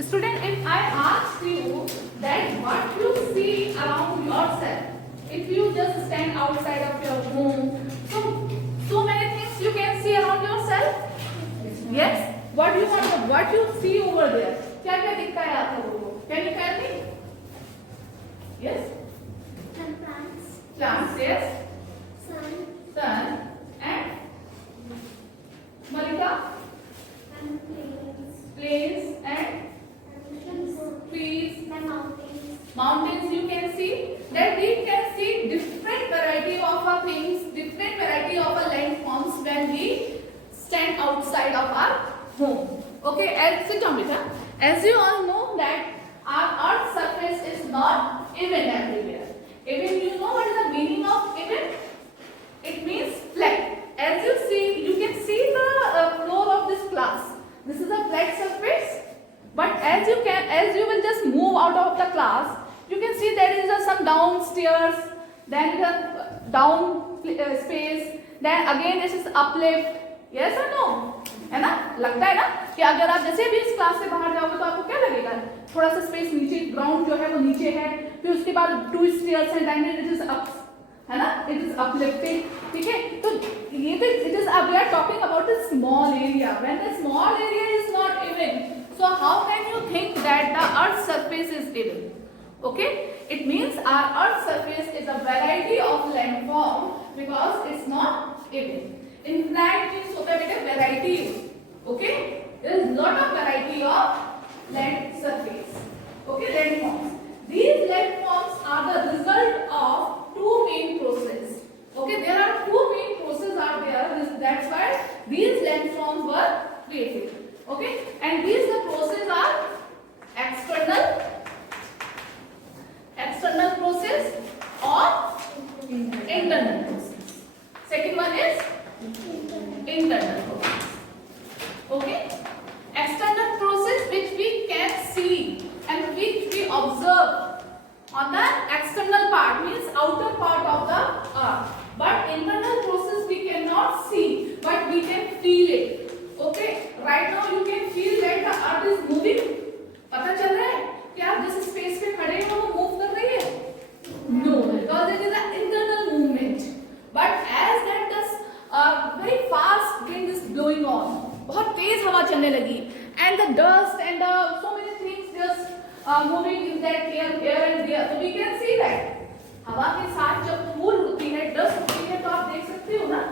Student, if I ask you that what you see around yourself, if you just stand outside of your home, so many things you can see around yourself. Yes. What you want? What you see over there? क्या क्या दिखता है आप लोगों को? Can you tell me? Yes. Some plants. Plants. Yes. Sun. Sun and Malika. And plains. Plains and And trees. and mountains. Mountains. You can see that we can see different variety of things, different variety of landforms when we stand outside of our home. Okay, sit down, beta. As you all know that our Earth's surface is not even everywhere. Even, you know what is the meaning of even? It means flat. As you see, you can see the floor of this class. This is a flat surface. But as you will just move out of the class, you can see there is some downstairs, then the down space, then again this is uplift. Yes or no? है ना? लगता है ना कि अगर आप जैसे भी इस क्लास से बाहर जाओगे तो आपको क्या लगेगा? थोड़ा सा स्पेस नीचे, ग्राउंड जो है वो नीचे है, फिर उसके बाद 2 stairs and then it is up, है ना? It is uplifting. ठीक है? तो ये तो it is we are talking about a small area. When the small area is not even, so how can you think that the Earth's surface is even? Okay? It means our Earth's surface is a variety of landform because it's not even. In flat means होता है बेटे variety. Okay? There is lot of variety of land surface. Okay, landforms. These landforms are the result of two main processes. Okay, there are two main processes are there. That's why these landforms were created. Okay, and these the processes are external process or internal process. Second one is internal process. Okay, external process which we can see and which we observe on the external part means outer part of the earth, but internal process we cannot see but we can feel it. Okay, right now you can feel that the earth is moving. पता चल रहा है कि आप जिस space पे खड़े हो वो मूव कर रही है? No, because it is an internal movement. But as that very fast wind is blowing on, बहुत तेज हवा चलने लगी, and the dust and so many things just moving in that air and there, so we can see that. हवा के साथ जब धूल उड़ती है, dust उड़ती है, तो आप देख सकते हो ना?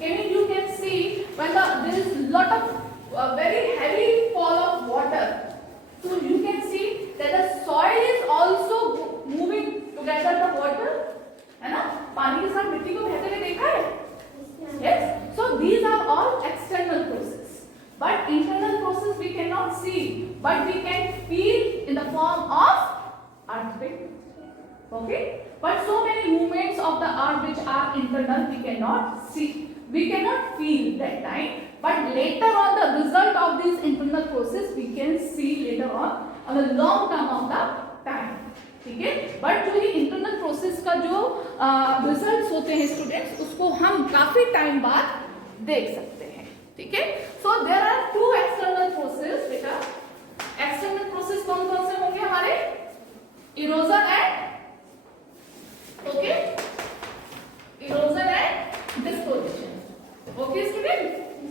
I mean, you can see when there is lot of very heavy fall of water, so you can see that the soil is also moving together the water, है ना? पानी के साथ मिट्टी को बहते हुए देखा है? Yes. So these are all external process. But internal process we cannot see, but we can feel in the form of earthquake. Okay. But so many movements of the earth which are internal we cannot see. We cannot feel that time. But later on the result of this internal process we can see later on the long term of the time. ठीक है, but जो ये internal process का जो results होते हैं students, उसको हम काफी टाइम बाद देख सकते हैं. ठीक है, so there are two external process. बेटा एक्सटर्नल प्रोसेस कौन कौन से होंगे हमारे? Erosion and okay, erosion and disposition. Okay student,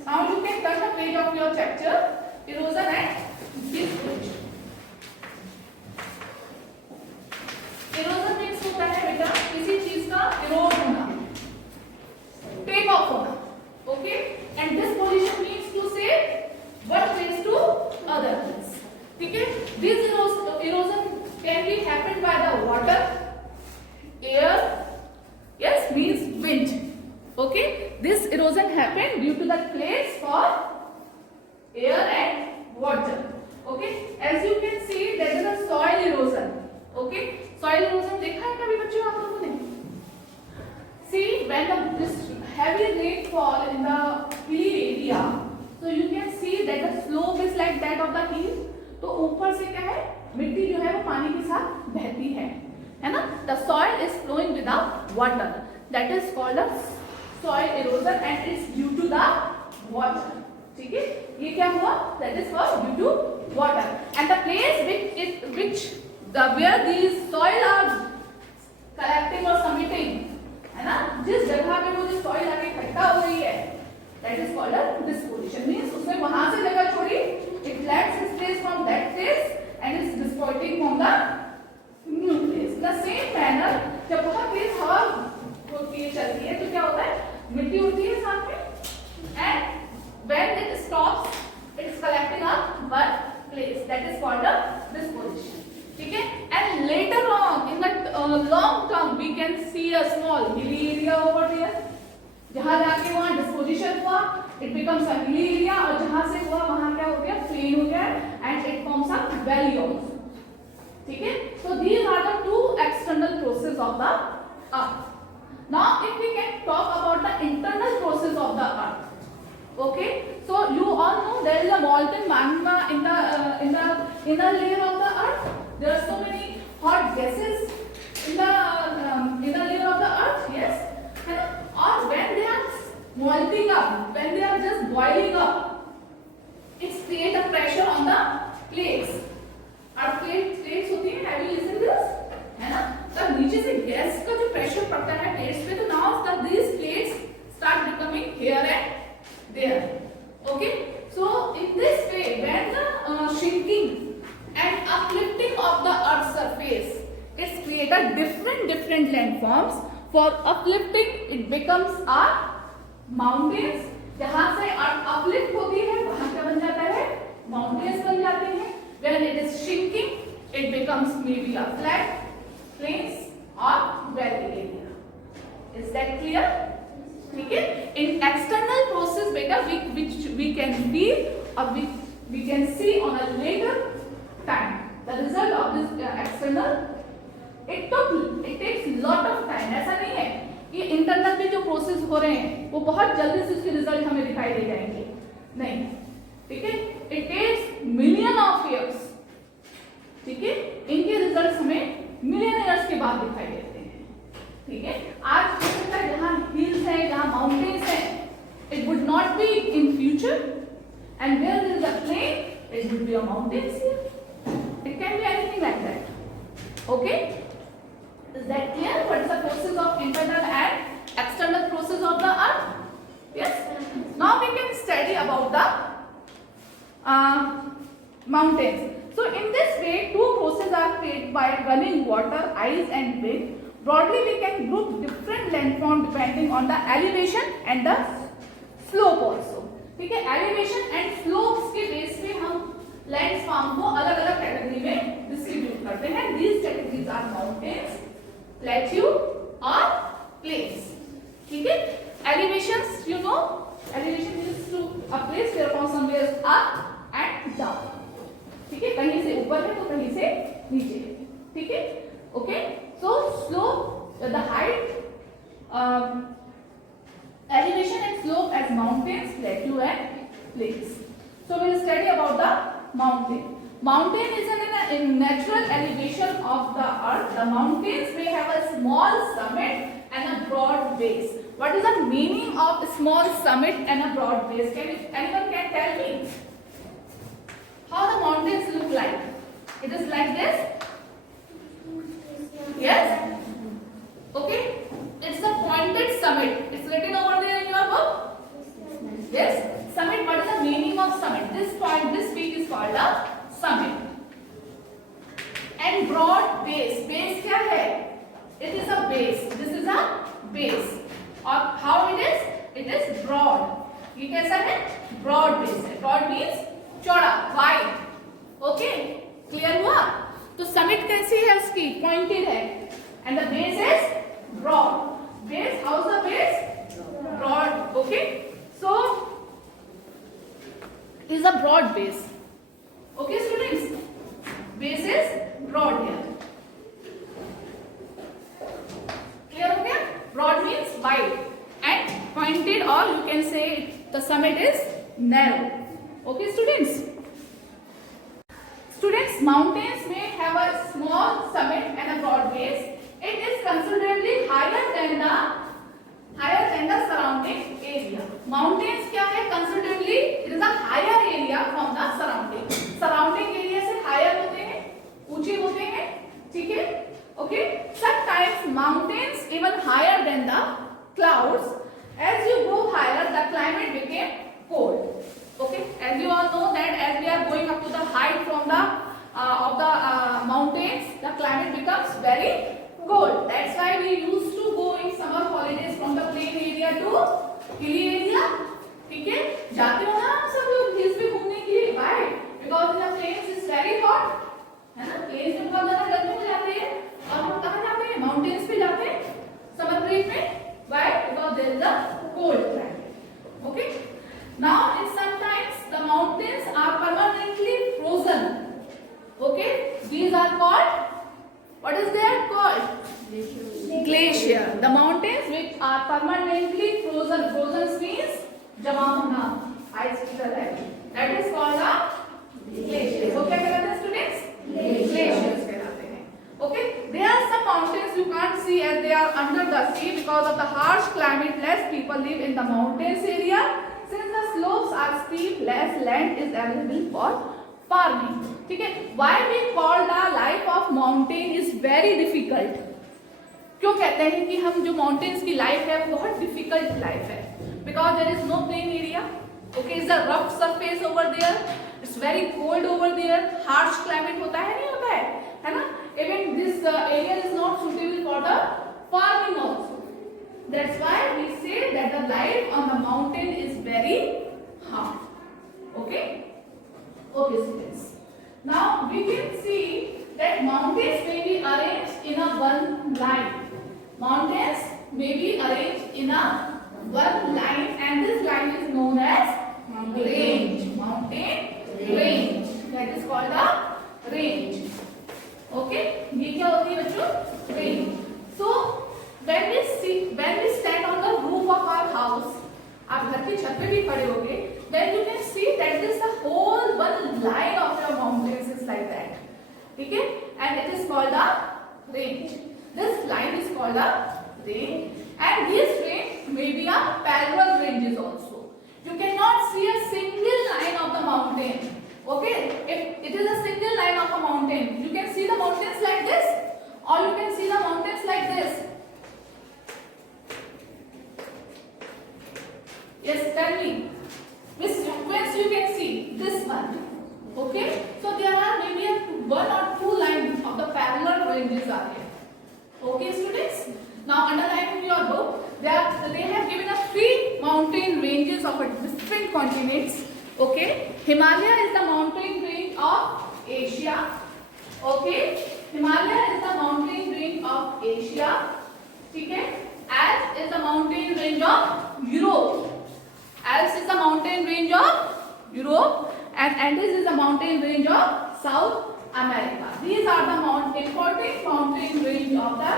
now you can turn the page of your chapter. Erosion and disposition. Erosion means होता है बेटा किसी चीज का इरोड होना, टेक ऑफ होना. Okay, and disposition means to say one place to another place. ठीक है, this erosion can be happened by the water, air, yes means wind. Okay, this erosion happened due to the place for air and water. Okay, as you can see there is a soil erosion. Okay, soil erosion देखा है कभी बच्चों आप लोगों ने? See, when this heavy rainfall in the hilly area, so you can see that the slope is like that of the hill. तो ऊपर से क्या है, मिट्टी जो है वो पानी के साथ बहती है ना? The soil is flowing with the water. That is called a soil erosion and it's due to the water. ठीक है, ये क्या हुआ? That is for due to water. And the where these soil are collecting or submitting, है ना, जिस जगह पे वो जो soil आके इकट्ठा हो रही है, that is called a disposition. Means उसने वहां से जगह छोड़ी, it left its place from that place and is disposing from the new place. In the same manner, जब बहुत तेज हवा होती है, चलती है, तो क्या होता है, मिट्टी होती है साथ में, and when it stops, it is collecting on one place. That is called a disposition. ठीक है? And later on, in the long term, we can see a small hilly area over there. जहाँ जाके वहाँ disposition हुआ, it becomes a hilly area, और जहाँ से हुआ वहाँ क्या हो गया, plain हो गया, and it forms a valley also. ठीक है? So these are the two external processes of the earth. Now, if we can talk about the internal process of the earth. Okay, so you all know there is a molten magma in the inner layer of the earth. There are so many hot gases in the inner layer of the earth. Yes, or when they are molting up, when they are just boiling up, it creates a pressure on the plates. और plates होती है, have you listened to this? है ना? तब नीचे से gas का जो प्रेशर पड़ता है plates पे, तो now these plates start becoming here and there. Okay, so in this way, when the shrinking and uplifting of the earth's surface, it's created different landforms. For uplifting, it becomes a mountains. जहाँ से uplift होती है वहाँ क्या बन जाता है, mountains बन जाते हैं. When it is shrinking, it becomes maybe a flat plains or valley area. Is that clear? ठीक है? In external process बेटा which we can feel or we can see on a later time. The result of this external, it takes lot of time. ऐसा नहीं है कि internal में जो process हो रहे हैं वो बहुत जल्दी से उसके result हमें दिखाई दे जाएंगे, नहीं. ठीक है? It takes million of years. ठीक है? इनके results हमें million years के बाद दिखाई देते हैं. ठीक है? आज जहाँ hills है, जहाँ mountains है, it would not be in future, and where there is a plain, it would be a mountains here. It can be anything like that. Okay? Is that clear? What is the process of internal and external process of the earth? Yes. Now we can study about the mountains. So in this way, two processes are created by running water, ice, and wind. Broadly, we can group different landform depending on the elevation and the slope also. ठीक है? Elevation and slopes के base पे हम landform को अलग-अलग category में distribute करते हैं. These categories are mountains, plateau और plains. ठीक है? Elevations, you know, elevation means to a place where somewhere is up and down. ठीक है? कहीं से ऊपर है तो कहीं से नीचे है. ठीक है? Okay? So slope, the height, elevation and slope as mountains, plateau and plains. So we will study about the mountain. Mountain is a natural elevation of the earth. The mountains may have a small summit and a broad base. What is the meaning of a small summit and a broad base? Anyone can tell me how the mountains look like? It is like this. Yes? Okay? It's a pointed summit. It's written over there in your book. Yes? Summit, what is the meaning of summit? This point, this peak is called a summit. And broad base. Base क्या है? It is a base. This is a base. और how it is? It is broad. ये कैसा है? Broad base है. Broad means चौड़ा, wide. Okay? Clear हुआ? तो summit कैसी है उसकी? Pointed है. And the base is broad. Base, how's the base? Broad. Okay? So, it is a broad base. Okay, students? Base is broad here. Clear हो गया? Broad means wide. And pointed, or you can say the summit is narrow. Okay, students? Students, mountains may have a small summit and a broad base. It is considerably higher than the surrounding area. Mountains क्या है? Considerably, it is a higher area from the surrounding. Surrounding area से higher होते हैं, ऊंचे होते हैं, clouds. As you go higher, the climate became cold. Okay, as you all know that as we are going up to the height from the of the mountains, the climate becomes very cold. That's why we used to go in summer holidays from the plain area to hilly area. ठीक है, जाते हो ना आप सब लोग hills पे घूमने के लिए? Why? Because in the plains is very hot, है ना? प्लेन्स में बहुत ज्यादा गर्मी हो जाती है और हम कहाँ जाते हैं? माउंटेन्स पे जाते हैं समर ब्रेक में. Why? Because there is a cold climate. Okay. Now in sometimes the mountains are permanently frozen. Okay. These are called, what is they are called? Glacier. The mountains which are permanently frozen. Frozen means जमा होना, ice की तरह. That is called a glacier. So क्या कहलाते हैं students? Glaciers कहलाते हैं. Okay. There are some mountains you can't see as they are under the sea because of the harsh climate. Less people live in the mountains area. Since the slopes are steep, less land is available for farming. ठीक है. Why we call the life of mountain is very difficult? क्यों कहते हैं कि हम जो mountains की life है वो बहुत difficult life है? Because there is no plain area. Okay, it's a rough surface over there. It's very cold over there. Harsh climate होता है नहीं होता है ना? Even this area is not suitable for the farming also. That's why we say that the life on the mountain is very hard. Okay? Okay, students. Now we can see that mountains may be arranged in a one line. Mountains may be arranged in a one line, and this line is known as range. Mountain range. That is called a range. Okay? ये क्या होती है बच्चों? Range. So when we stand on the roof of our house, आप घर की छत पे भी खड़े होगे, then you can see that this the whole one line of your mountains is like that. ठीक है? And it is called a range. This line is called a range, and this range may be a parallel ranges also. You cannot see a single line of the mountain. Okay, if it is a single line of a mountain, you can see the mountains like this, or you can see the mountains like this. Yes, tell me, which sequence you can see? This one. Okay, so there are maybe one or two lines of the parallel ranges are here. Okay, students. Now underline in your book, they have given us 3 mountain ranges of a different continents. Okay, Himalaya is the mountain range of Asia. Okay, Himalaya is the mountain range of Asia. ठीक है? Alps is the mountain range of Europe. Alps is the mountain range of Europe, and Andes is the mountain range of South America. These are the important mountain range of the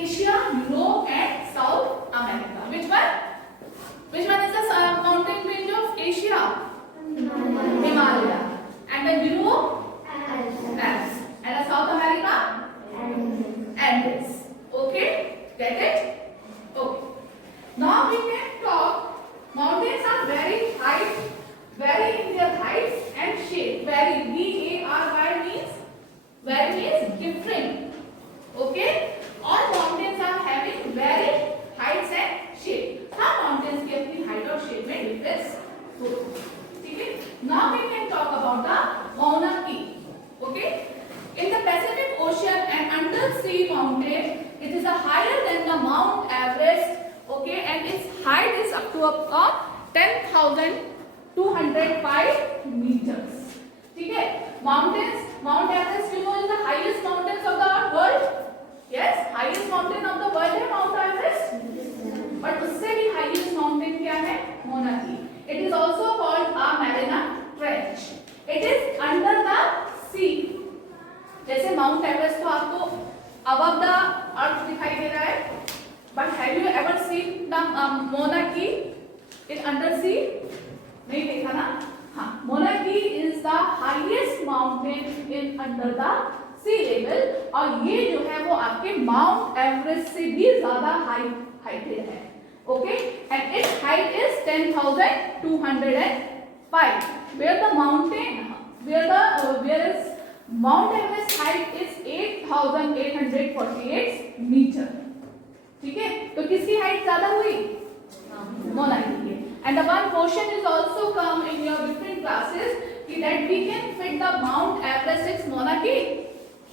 Asia, Europe, and South America. Which one? Which one is the mountain range of Asia? Himalaya. And the Europe? Alps. And the South America? Andes. Okay? Get it? Okay. Now we can talk. Mountains are very high, vary in their heights and shape. Vary. V-A-R-Y means vary means different. Okay? All mountains are having varied heights and shape. Some mountains की अपनी height और shape में difference होती है. ठीक है? Now we can talk about the Mauna Kea. Okay? In the Pacific Ocean, an undersea mountain, it is higher than the Mount Everest. Okay, and its height is up to 10,205 meters. ठीक है? Mountains, Mount Everest, you know, is the highest mountains of the world. Yes, highest mountain of the world है Mount Everest. But उससे भी highest mountain क्या है? Mauna Kea. It is also called a Mariana Trench. It is under the sea. जैसे Mount Everest तो आपको above the earth दिखाई दे रहा है. But have you ever seen the Mauna Kea in under sea? नहीं देखा ना? हाँ, Mauna Kea is the highest mountain in under the sea level, और ये जो है वो आपके Mount Everest से भी ज़्यादा heighted है. Okay, and its height is 10,205. Whereas Mount Everest height is 8,848 meter. ठीक है, तो किसकी हाइट ज्यादा हुई? मोनाकी की. And the one question is also come in your different classes that we can fit the Mount Everest in Monarchy.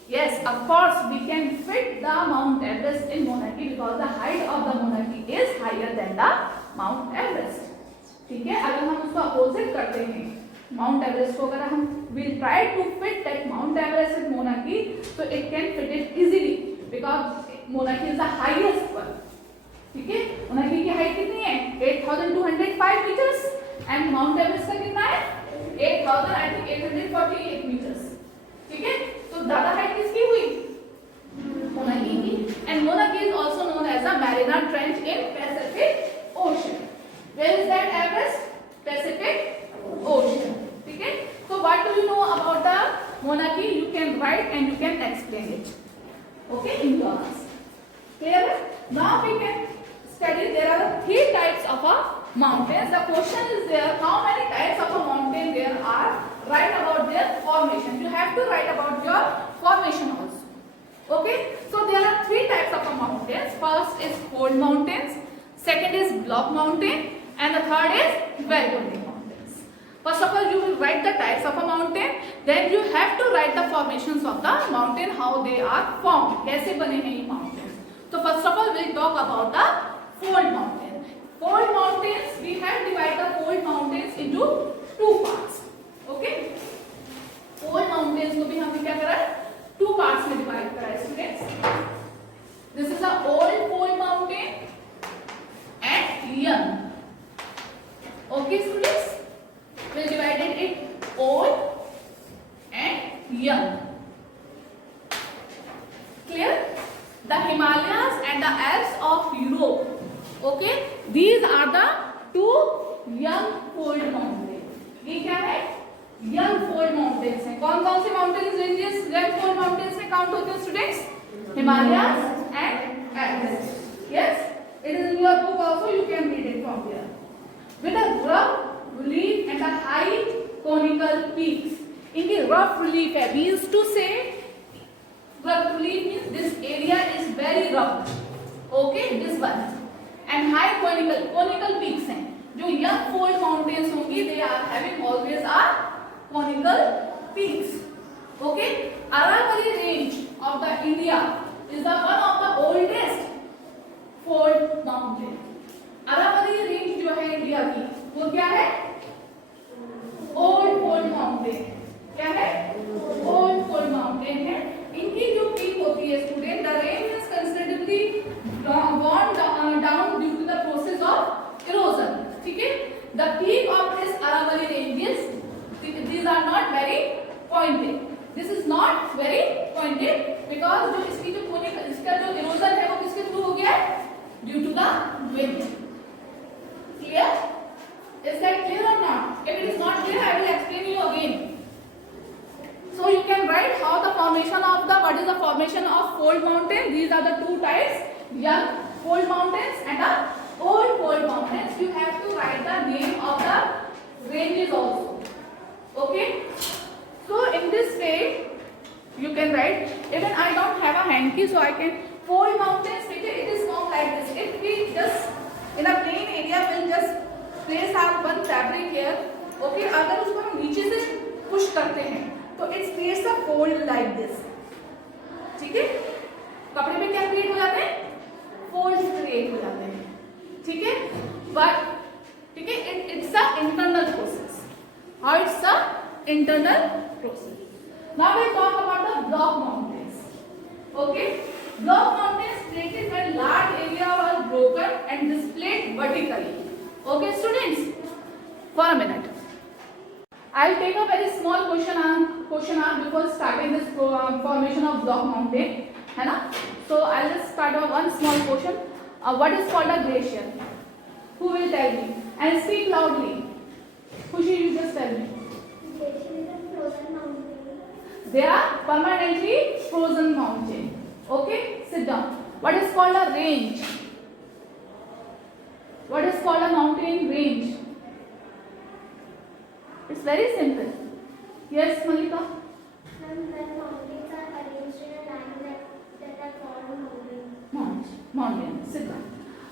Yes, of course we can fit the Mount Everest in Monarchy because the height of the Monarchy is higher than the Mount Everest. ठीक है, अगर हम उसको opposite करते हैं mount Everest को, अगर हम will try to fit that Mount Everest in Monarchy, so it can fit it easily because Monarchy is the highest one. ठीक है, मोनार्की की हाइट कितनी है? 8205 मीटर्स एंड माउंट एवरेस्ट का कितना है? 8848 मीटर्स. ठीक है, तो ज्यादा हाइट किसकी हुई? मोनार्की की. And monarchy is also known as a Mariana Trench in Pacific Ocean. Where is that Everest? Pacific Ocean. ठीक है, so what do you know about the monarchy? You can write and you can explain it, okay, in class. Clear? Now we can study. There are three types of a mountains. The question is there, how many types of a mountain there are? Write about their formation. You have to write about your formation also. Okay, so there are three types of a mountains. First is fold mountains, second is block mountain, and the third is volcanic mountains. First of all, you will write the types of a mountain, then you have to write the formations of the mountain, how they are formed, कैसे बने हैं ये mountains. So first of all, we'll talk about the fold mountain. Fold mountains, we have divided the fold mountains into two parts. Okay? Fold mountains को भी हमने क्या करा है? Two parts में divide करा है students. This is a old fold mountain and young. Okay students? We divided it old and young. Clear? The Himalayas and the Alps of Europe. Okay, these are the two young fold mountains. ये क्या है? Young fold mountains हैं. कौन कौन से mountains ranges young fold mountains में count होते हैं students? Himalayas and Alps. Yes, it is in your book also. You can read it from there. With a rough relief and a high conical peaks. In the rough relief, we used to say rough relief means this area is very rough. Okay, this one. And high conical peaks हैं. जो young fold mountains होंगी, they are having always a conical peaks. Okay, Aravalli range of the India is the one of the oldest fold mountain. Aravalli range जो है India की, वो क्या है? Old fold mountain. क्या है? Old fold mountain है. इनकी जो पीक होती है student, the range is considerably worn down due to the process of erosion. ठीक है, the peak of this Aravalli ranges, these are not very pointed. This is not very pointed because जो इसकी जो conical, इसका जो erosion है वो किसके थ्रू हो गया है? Due to the wind. Clear? Is that clear or not? If it is not clear, I will explain you again. So you can write how the formation of the, what is the formation of fold mountain. These are the two types, young fold mountains and the old fold mountains. You have to write the name of the ranges also. Okay, so in this way you can write. Even I don't have a hanky, so I can fold mountains. It is formed like this. If we just in a plain area will just place our one fabric here. Okay, अगर उसको हम नीचे से push करते हैं तो it's creates a fold like this. ठीक है, कपड़े पे क्या क्रिएट हो जाते हैं? फोल्ड्स क्रिएट हो जाते हैं. ठीक है, बट ठीक है, it's a internal process. How it's a internal process. Now we talk about the block mountains. Okay, block mountains created when large area was broken and displayed vertically. Okay students, for a minute. I will take a very small question before starting this formation of block mountain, है ना? So I will just start with one small question. What is called a glacier? Who will tell me? And speak loudly. Khushi, you just tell me. Glacier is a frozen mountain. They are permanently frozen mountain. Okay, sit down. What is called a range? What is called a mountain range? It's very simple. Yes, Malika? And when mountains are arranged in a line that are called mountains. Mountain. mountain. Siddha.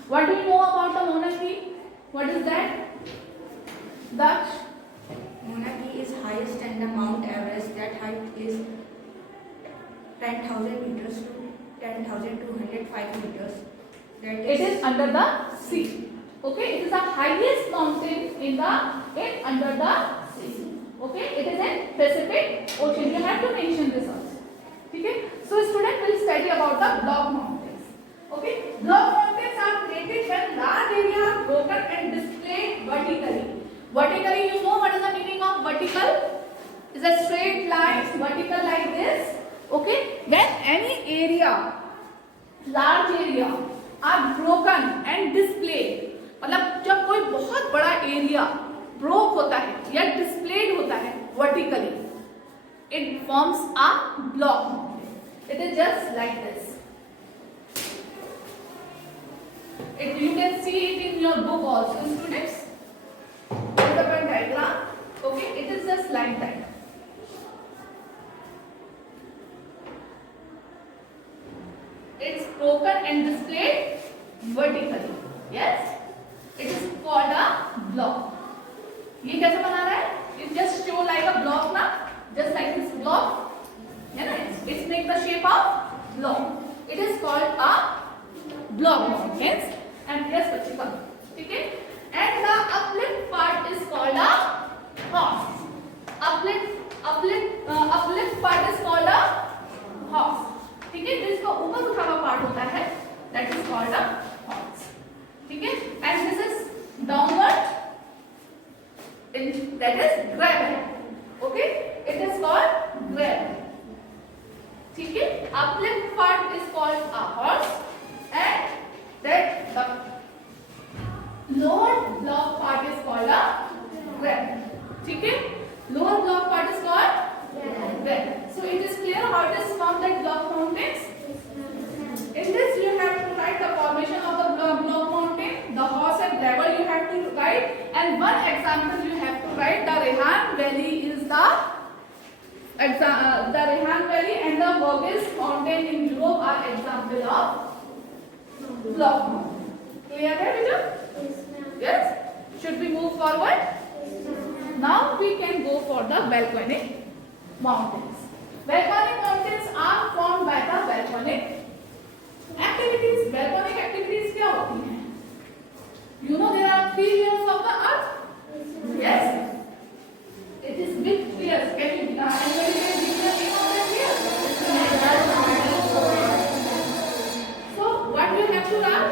What do you know about the Mauna Kea? What is that? Daksh? Mauna Kea is highest and the Mount Everest. That height is 10,000 meters to 10,205 meters. It is under the sea. Okay, it is the highest mountain in under the sea. Okay, it is in Pacific Ocean. You have to mention this also. Okay, so student will study about the block mountains. Okay, block mountains are created when large areas are broken and displayed vertically. Vertically, you know what is the meaning of vertical? Is a straight line, vertical like this. Okay, when any area, large area are broken and displayed, मतलब जब कोई बहुत बड़ा area broke होता है या displayed होता है vertically, it forms a block mountain. It is just like this. You can see it in your book also, students. There is a diagram. Okay, it is just like that. It's broken and displayed vertically. Yes, it is called a block. ये कैसे बना रहा है? It just show like a block ना, just like this block, है ना? It's make the shape of block. It is called a block mountains. And yes, बच्चे का, ठीक है? And the uplift part is called a horse. Uplift part is called a horse. ठीक है? जिसको ऊपर उठा हुआ पार्ट होता है, that is called a horse. ठीक है? And this is downward. That is gravel. Okay? It is called gravel. ठीक है? Uplift part is called a horse, and that the lower block part is called a gravel. ठीक है? Lower block part is called gravel. So it is clear how it is formed, that block mountains. In this you have to write the formation of the block mountain, the horse and gravel you have to write, and one example you have to write. The Rehan Valley is the Rehan Valley and the Vosges mountain in Europe are example of block mountain. Clear है बेटा? Yes, ma'am. Yes. Should we move forward? Yes, ma'am. Now we can go for the volcanic mountains. Volcanic mountains are formed by the volcanic activities. Volcanic activities क्या होती हैं? You know there are 3 layers of the earth. Yes. It is big layers. Can you anybody can give the name of that layer? So what you have to learn?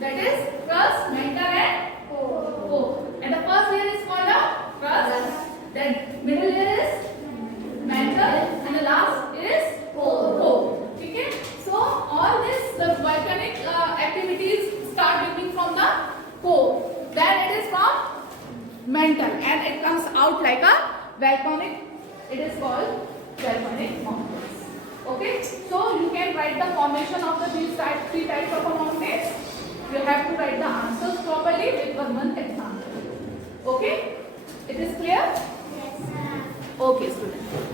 That is crust, mantle, and core. And the first layer is called a crust. Then middle layer is mantle, and the last is core. Okay? So all this the volcanic activities start beginning from the core. Then it is from mantle, and it comes out like a volcanic. It is called volcanic mountains. Okay? So you can write the formation of the these 3 types of mountains. You have to write the answers properly with one example. Okay? It is clear? Yes, ma'am. Okay, students.